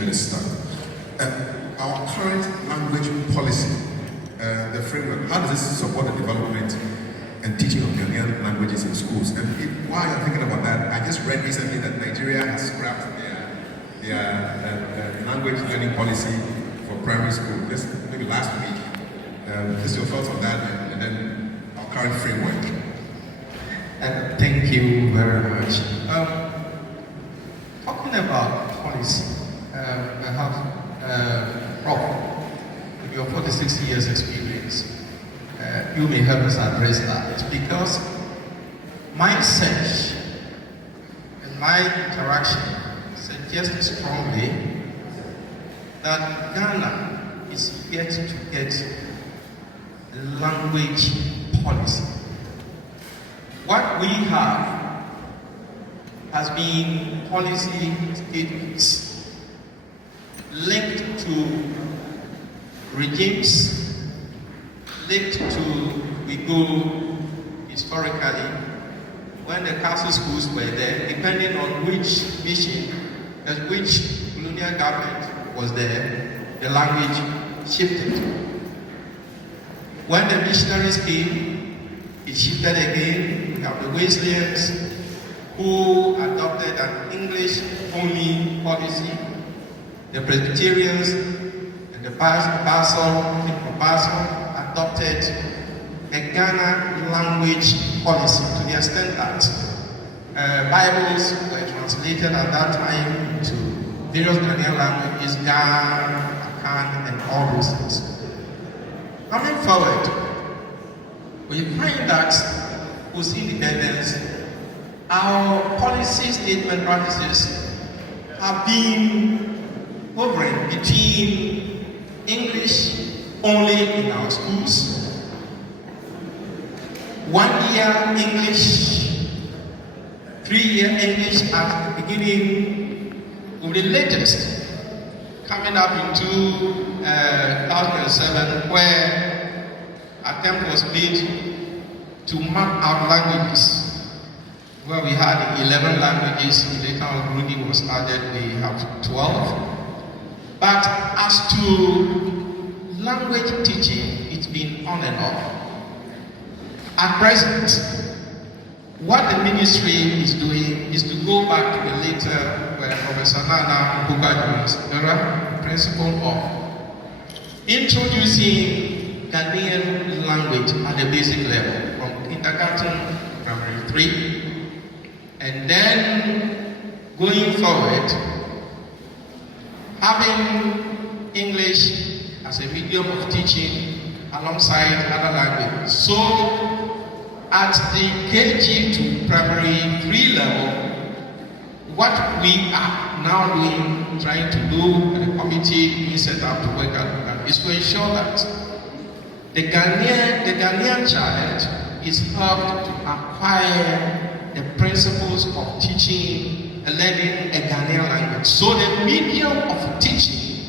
Minister, our current language policy, the framework, how does this support the development and teaching of Ghanaian languages in schools? And while you're thinking about that, I just read recently that Nigeria has scrapped their language learning policy for primary school, maybe last week. Just your thoughts on that, and then our current framework. Thank you very much. Talking about policy, I have Prof, with your 46 years experience, you may help us address that, because my search and my interaction suggests strongly that Ghana is yet to get a language policy. What we have has been policy statements linked to regimes, linked to, we go historically, when the castle schools were there, depending on which mission, which colonial government was there, the language shifted. When the missionaries came, it shifted again. We have the Wesleyans who adopted an English-only policy. The Presbyterians and the Basel adopted a Ghana language policy to the extent that Bibles were translated at that time into various Ghanaian languages, Ghana, Akan, and all those things. Coming forward, we find that post-independence, our policy statement practices have been hovering between English only in our schools, 1 year English, 3-year English at the beginning, with the latest coming up into 2007, where attempt was made to map out languages, where we had 11 languages. Later on, Rudy was added, we have 12. But as to language teaching, it's been on and off. At present, what the ministry is doing is to go back to the later, where Professor Nana Bukajo's principle of introducing Ghanaian language at the basic level, from kindergarten, primary 3, and then going forward, having English as a medium of teaching alongside other languages. So, at the KG to primary 3 level, what we are now doing, trying to do, and the committee being set up to work out, is to ensure that the Ghanaian child is helped to acquire the principles of teaching and learning a Ghanaian language. So the medium of teaching,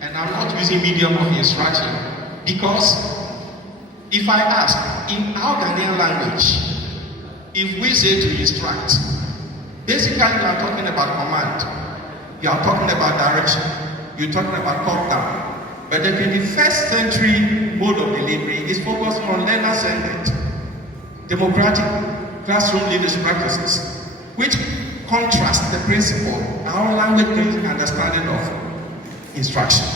and I'm not using medium of instruction, because if I ask, in our Ghanaian language, if we say to instruct, basically you are talking about command, you are talking about direction, you're talking about top down. But the 21st century mode of delivery is focused on learner-centered, democratic classroom leadership practices, which contrast the principle, our language understanding of instruction.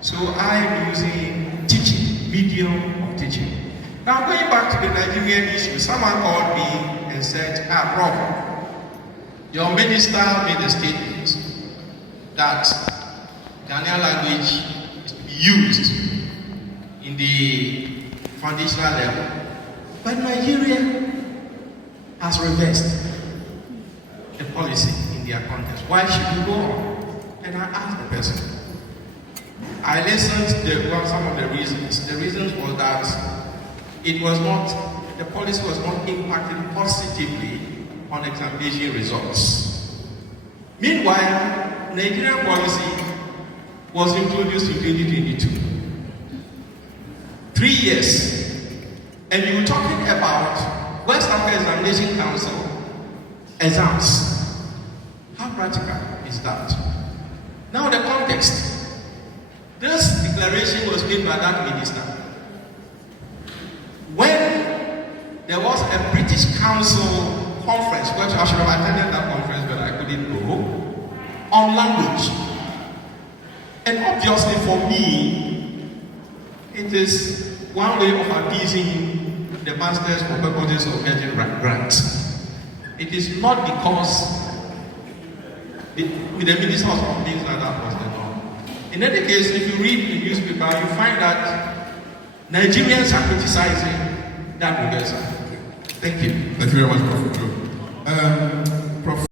So I am using teaching, medium of teaching. Now going back to the Nigerian issue, someone called me and said, Prof, your minister made a statement that Ghanaian language is to be used in the foundational level. But Nigeria has reversed the policy in their context. Why should we go on? And I asked the person. I listened to some of the reasons. The reasons was that it was not, the policy was not impacting positively on examination results. Meanwhile, Nigerian policy was introduced in 2022. 3 years. And you were talking about West Africa Examination Council exams. How practical is that? Now the context. This declaration was made by that minister when there was a British Council conference, which I should have attended that conference, but I couldn't go, on language. And obviously for me, it is one way of appeasing the masters for purposes of getting grants. It is not because with the ministers of things like that was the norm. In any case, if you read the newspaper, you find that Nigerians are criticizing that reversal. Thank you. Thank you very much, Prof. Prof.